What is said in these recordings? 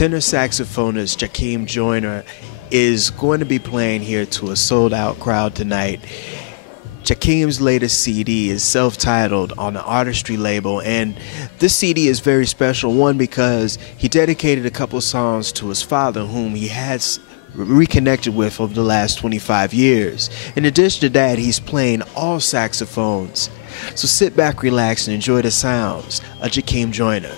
tenor saxophonist Jackiem Joyner is going to be playing here to a sold-out crowd tonight. Jackiem's latest CD is self-titled on the Artistry label, and this CD is very special, one, because he dedicated a couple songs to his father, whom he has reconnected with over the last 25 years. In addition to that, he's playing all saxophones. So sit back, relax, and enjoy the sounds of Jackiem Joyner.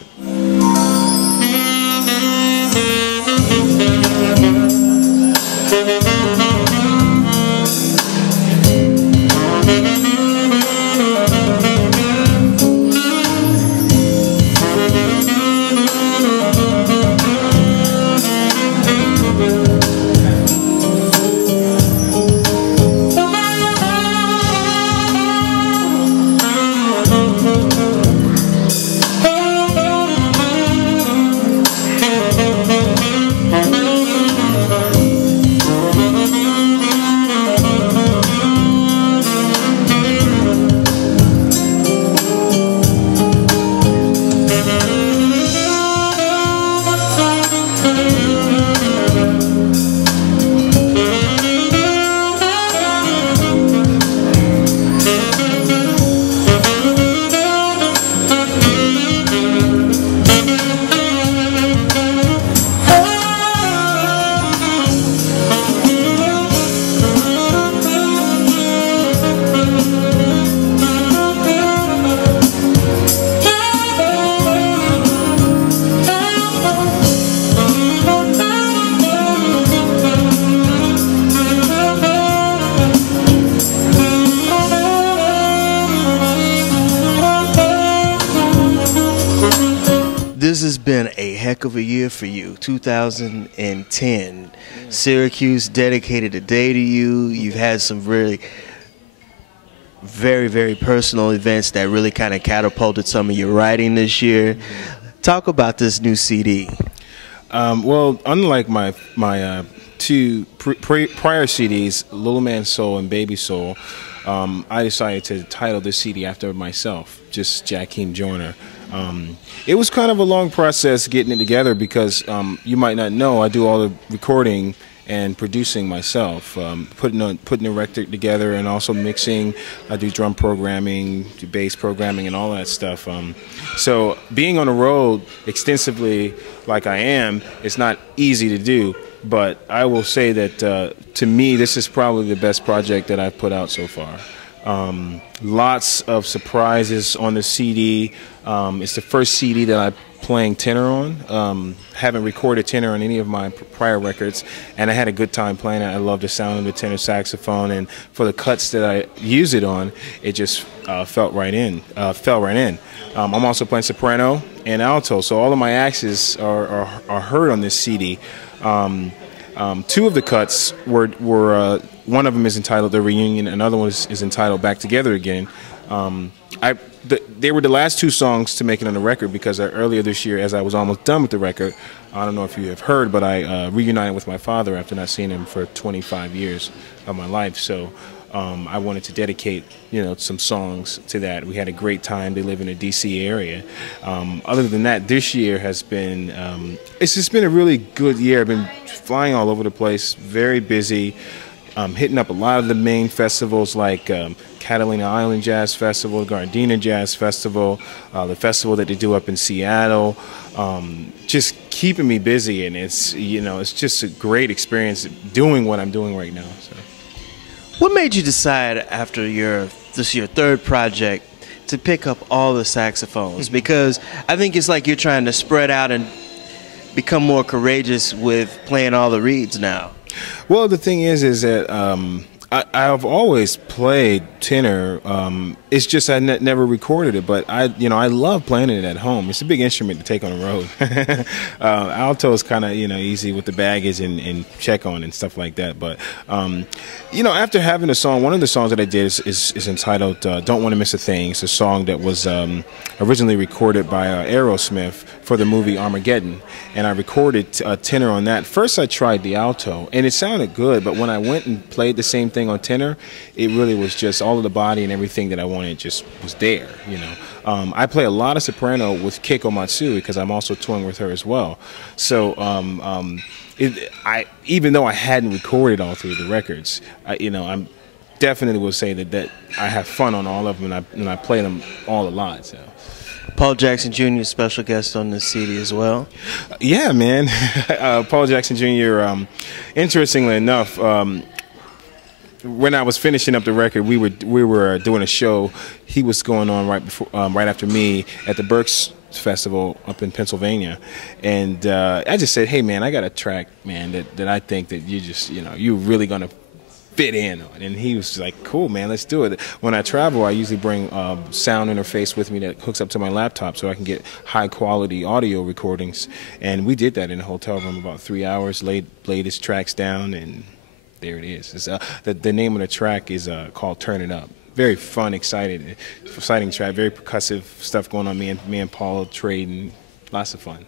This has been a heck of a year for you. 2010, Syracuse dedicated a day to you. You've had some really very personal events that really kind of catapulted some of your writing this year. Talk about this new CD. Well, unlike my two prior CDs, Little Man Soul and Babysoul, I decided to title this CD after myself, just Jackiem Joyner. It was kind of a long process getting it together because you might not know I do all the recording and producing myself, putting the record together and also mixing. I do drum programming, do bass programming, and all that stuff. So being on the road extensively like I am, it's not easy to do. But I will say that to me, this is probably the best project that I've put out so far. Lots of surprises on the CD. It's the first CD that I'm playing tenor on. Haven't recorded tenor on any of my prior records, and I had a good time playing it. I love the sound of the tenor saxophone, and for the cuts that I use it on, it just fell right in. I'm also playing soprano and alto, so all of my axes are heard on this CD. Two of the cuts were one of them is entitled The Reunion, another one is entitled Back Together Again. They were the last two songs to make it on the record because earlier this year, as I was almost done with the record, I don't know if you have heard, but I reunited with my father after not seeing him for 25 years of my life. So I wanted to dedicate, some songs to that. We had a great time. They live in the D.C. area. Other than that, this year has been, it's just been a really good year. I've been flying all over the place, very busy, hitting up a lot of the main festivals like Catalina Island Jazz Festival, Gardena Jazz Festival, the festival that they do up in Seattle. Just keeping me busy, and it's just a great experience doing what I'm doing right now. So. What made you decide after your third project to pick up all the saxophones? Because I think it's like you're trying to spread out and become more courageous with playing all the reeds now. Well, the thing is that I've always played tenor. It's just I never recorded it, but I love playing it at home. It's a big instrument to take on the road. Alto is kind of easy with the baggage and check on and stuff like that. But after having a song, one of the songs that I did is entitled "Don't Want to Miss a Thing." It's a song that was originally recorded by Aerosmith for for the movie Armageddon, and I recorded a tenor on that. First I tried the alto, and it sounded good, but when I went and played the same thing on tenor, it really was just all of the body and everything that I wanted just was there, you know. I play a lot of soprano with Keiko Matsui because I'm also touring with her as well. So I even though I hadn't recorded all three of the records, I'm definitely will say that I have fun on all of them, and I play them all a lot. So. Paul Jackson Jr. special guest on this CD as well. Yeah, man. Paul Jackson Jr. Interestingly enough, when I was finishing up the record, we were doing a show. He was going on right after me at the Berks Festival up in Pennsylvania, and I just said, "Hey, man, I got a track, man, that I think that you're really gonna fit in on." And he was like, "Cool, man, let's do it." When I travel, I usually bring a sound interface with me that hooks up to my laptop so I can get high quality audio recordings. And we did that in a hotel room about 3 hours, laid his tracks down, and there it is. It's, the name of the track is called "Turn It Up." Very fun, exciting track, very percussive stuff going on. Me and Paul trading, lots of fun.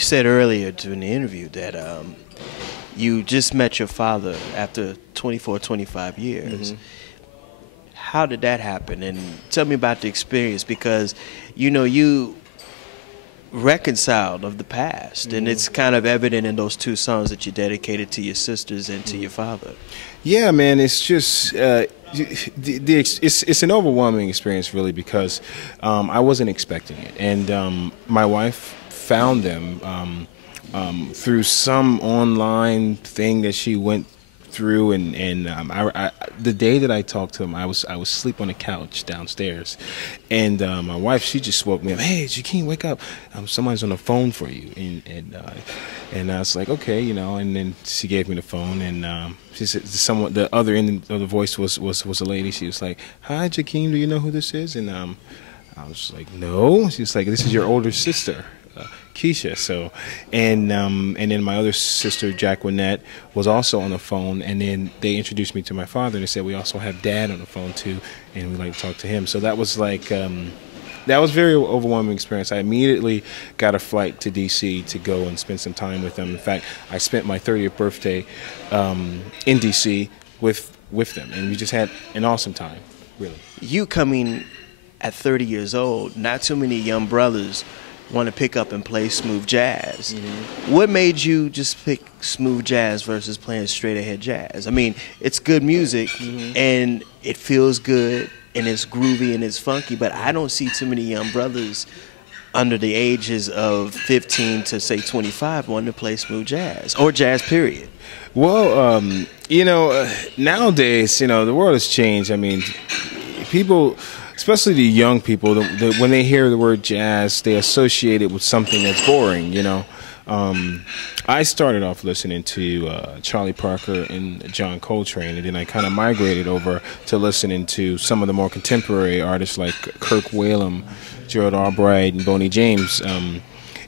Said earlier during the interview that you just met your father after 24, 25 years. Mm-hmm. How did that happen? And tell me about the experience, because you reconciled of the past, mm-hmm. and it's kind of evident in those two songs that you dedicated to your sisters and to your father. Yeah, man, it's just it's an overwhelming experience, really, because I wasn't expecting it, and my wife found them through some online thing that she went through, and the day that I talked to him, I was asleep on the couch downstairs, and my wife, she just woke me up. "Hey, Jackiem, wake up! Somebody's on the phone for you." And I was like, "Okay," And then she gave me the phone, and she said, the other end of the voice was a lady. She was like, "Hi, Jackiem, do you know who this is?" And I was like, "No." She was like, "This is your older sister, Keisha." So, and then my other sister, Jacqueline, was also on the phone, and then they introduced me to my father, and they said, "We also have Dad on the phone too, and we'd like to talk to him." So that was like, that was a very overwhelming experience. I immediately got a flight to D.C. to go and spend some time with them. In fact, I spent my 30th birthday in D.C. with them, and we just had an awesome time, really. You coming at 30 years old, not too many young brothers want to pick up and play smooth jazz. Mm-hmm. What made you just pick smooth jazz versus playing straight ahead jazz? I mean, it's good music, mm-hmm. and it feels good, and it's groovy and it's funky, but I don't see too many young brothers under the ages of 15 to say 25 wanting to play smooth jazz or jazz, period. Well, nowadays, the world has changed. I mean, people, especially the young people, when they hear the word jazz, they associate it with something that's boring, I started off listening to Charlie Parker and John Coltrane, and then I kind of migrated over to listening to some of the more contemporary artists like Kirk Whalum, Gerald Albright, and Boney James.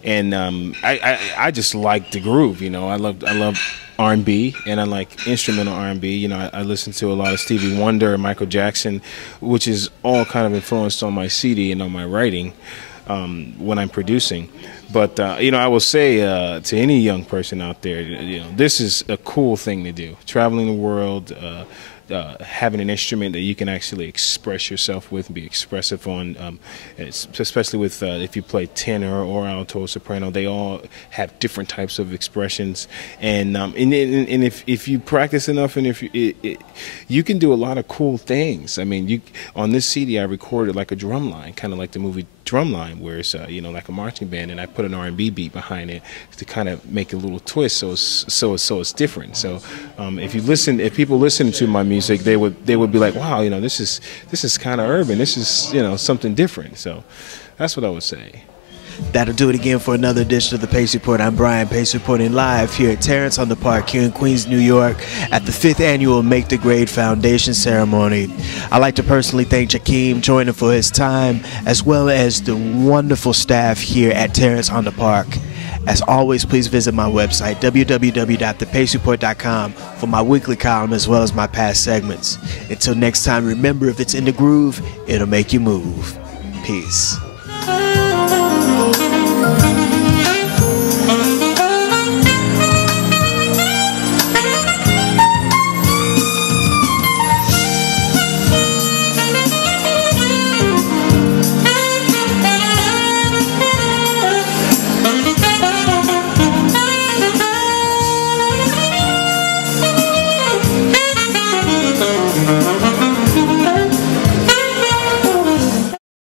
I just like the groove, you know. I love R&B, and I like instrumental R&B. You know, I listen to a lot of Stevie Wonder and Michael Jackson, which is all kind of influenced on my CD and on my writing when I'm producing. But, you know, I will say to any young person out there, you know, this is a cool thing to do. Traveling the world, having an instrument that you can actually express yourself with and be expressive on, especially with if you play tenor or alto or soprano, they all have different types of expressions. And if you practice enough, and if you can do a lot of cool things. I mean, on this CD I recorded like a drum line, kind of like the movie Drumline, where it's you know, like a marching band, and I put an R&B beat behind it to kind of make a little twist, so it's different. So if people listen to my music, they would be like, wow, you know, this is kind of urban. This is, you know, something different. So that's what I would say. That'll do it again for another edition of the Pace Report. I'm Brian, Pace reporting live here at Terrence on the Park here in Queens, New York at the 5th annual Make the Grade Foundation ceremony. I'd like to personally thank Jackiem Joyner for his time, as well as the wonderful staff here at Terrence on the Park. As always, please visit my website, www.thepacereport.com, for my weekly column as well as my past segments. Until next time, remember, if it's in the groove, it'll make you move. Peace.